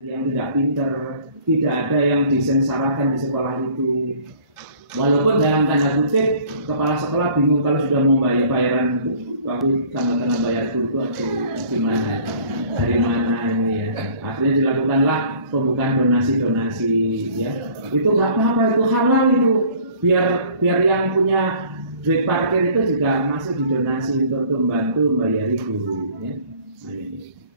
yang tidak pinter, tidak ada yang disengsarakan di sekolah itu. Walaupun dalam tanda kutip kepala sekolah bingung kalau sudah mau bayaran waktu tanggal bayar guru itu gimana, dari mana ini ya. Akhirnya dilakukanlah pembukaan donasi ya. Itu nggak apa-apa, itu halal itu. Biar yang punya duit parkir itu juga masuk didonasi untuk membantu membayari guru ya.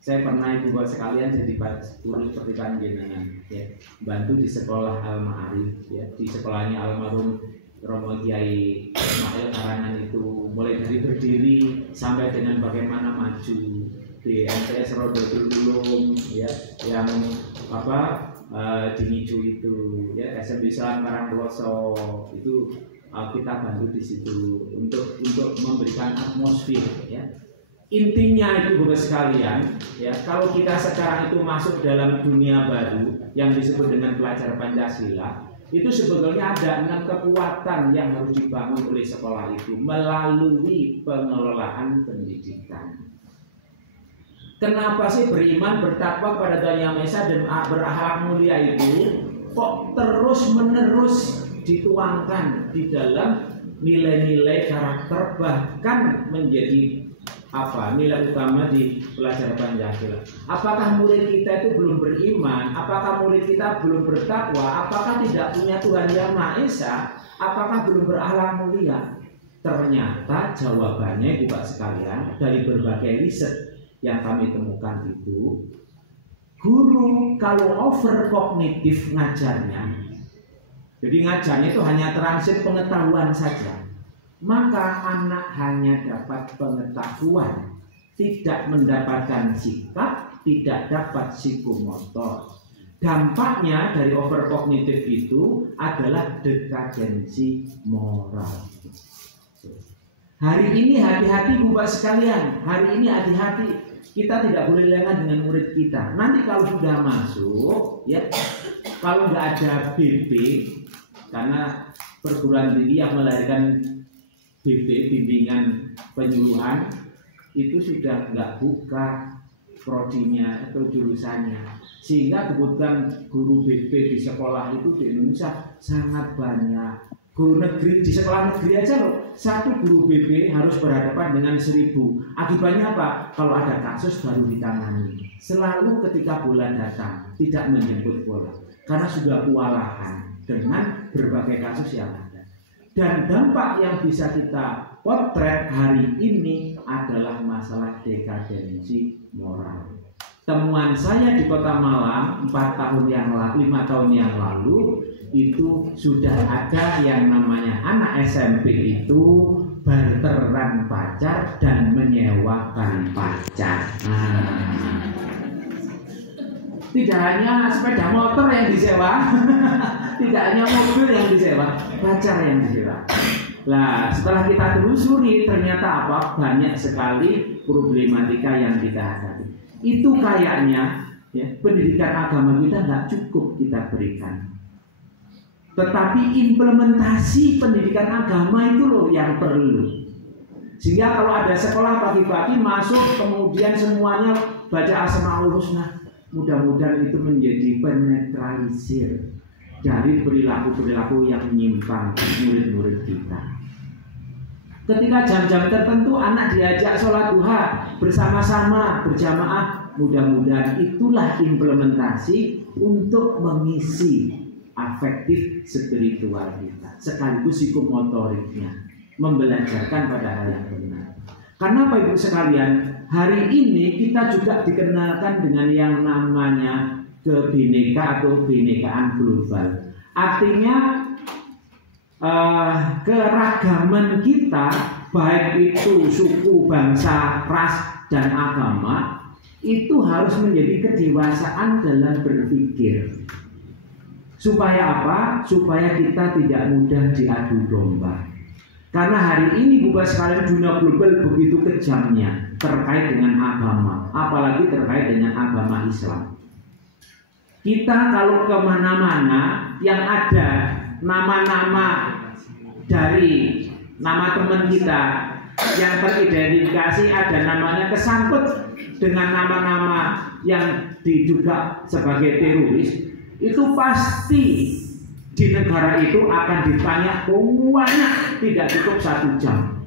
Saya pernah ibu bapak sekalian jadi guru seperti panjenengan ya, bantu di sekolah Al Ma'arif ya, di sekolahnya almarhum Romo Kiai Ismail Karangan itu, mulai dari berdiri sampai dengan bagaimana maju di MTS Rodotul Ulum ya, yang di Niju itu ya, SMP Islam Karangploso itu kita bantu di situ untuk memberikan atmosfer ya. Intinya itu Bapak sekalian ya, kalau kita sekarang itu masuk dalam dunia baru yang disebut dengan pelajar Pancasila, itu sebetulnya ada 6 kekuatan yang harus dibangun oleh sekolah itu melalui pengelolaan pendidikan. Kenapa sih beriman, bertakwa kepada Tuhan Yang Maha Esa dan berakhlak mulia itu kok terus-menerus dituangkan di dalam nilai-nilai karakter, bahkan menjadi nilai utama di pelajaran Pancasila? Apakah murid kita itu belum beriman? Apakah murid kita belum bertakwa? Apakah tidak punya Tuhan Yang Maha Esa? Apakah belum berakhlak mulia? Ternyata jawabannya Bapak sekalian, dari berbagai riset yang kami temukan itu, guru kalau over kognitif ngajarnya, jadi ngajarnya itu hanya transit pengetahuan saja, maka anak hanya dapat pengetahuan, tidak mendapatkan sikap, tidak dapat psikomotor. Dampaknya dari overkognitif itu adalah dekadensi moral. Hari ini hati-hati Bapak sekalian, hari ini hati-hati. Kita tidak boleh lengah dengan murid kita. Nanti kalau sudah masuk, ya, kalau nggak ada BP, karena perguruan tinggi yang melahirkan BP, bimbingan penyuluhan, itu sudah nggak buka prodinya atau jurusannya, sehingga kebutuhan guru BP di sekolah itu di Indonesia sangat banyak. Guru negeri di sekolah negeri aja loh, satu guru BP harus berhadapan dengan 1000. Akibatnya apa? Kalau ada kasus baru ditangani. Selalu ketika bola datang tidak menjemput bola, karena sudah kewalahan dengan berbagai kasus yang ada. Dan dampak yang bisa kita potret hari ini adalah masalah dekadensi moral. Temuan saya di Kota Malang 5 tahun yang lalu itu sudah ada yang namanya anak SMP itu barteran pacar dan menyewakan pacar. Tidak hanya sepeda motor yang disewa, tidak hanya mobil yang disewa, pacar yang disewa. Nah, setelah kita telusuri ternyata banyak sekali problematika yang kita hadapi. Itu kayaknya ya, pendidikan agama kita nggak cukup kita berikan. Tetapi implementasi pendidikan agama itu loh yang perlu. Sehingga kalau ada sekolah pagi-pagi masuk kemudian semuanya baca Asmaul Husna, mudah-mudahan itu menjadi penetralisir dari perilaku-perilaku yang menyimpang murid-murid kita. Ketika jam-jam tertentu anak diajak sholat duha bersama-sama berjamaah, mudah-mudahan itulah implementasi untuk mengisi afektif spiritual kita, sekaligus psikomotoriknya, membelajarkan pada hal yang benar. Karena Bapak Ibu sekalian, hari ini kita juga dikenalkan dengan yang namanya kebineka atau kebinekaan global. Artinya keragaman kita, baik itu suku, bangsa, ras, dan agama, itu harus menjadi kedewasaan dalam berpikir. Supaya apa? Supaya kita tidak mudah diadu domba. Karena hari ini Bapak sekalian, dunia global begitu kejamnya terkait dengan agama, apalagi terkait dengan agama Islam. Kita kalau kemana-mana yang ada nama-nama dari nama teman kita yang teridentifikasi ada namanya kesangkut dengan nama-nama yang diduga sebagai teroris, itu pasti di negara itu akan ditanya banyak, tidak cukup 1 jam.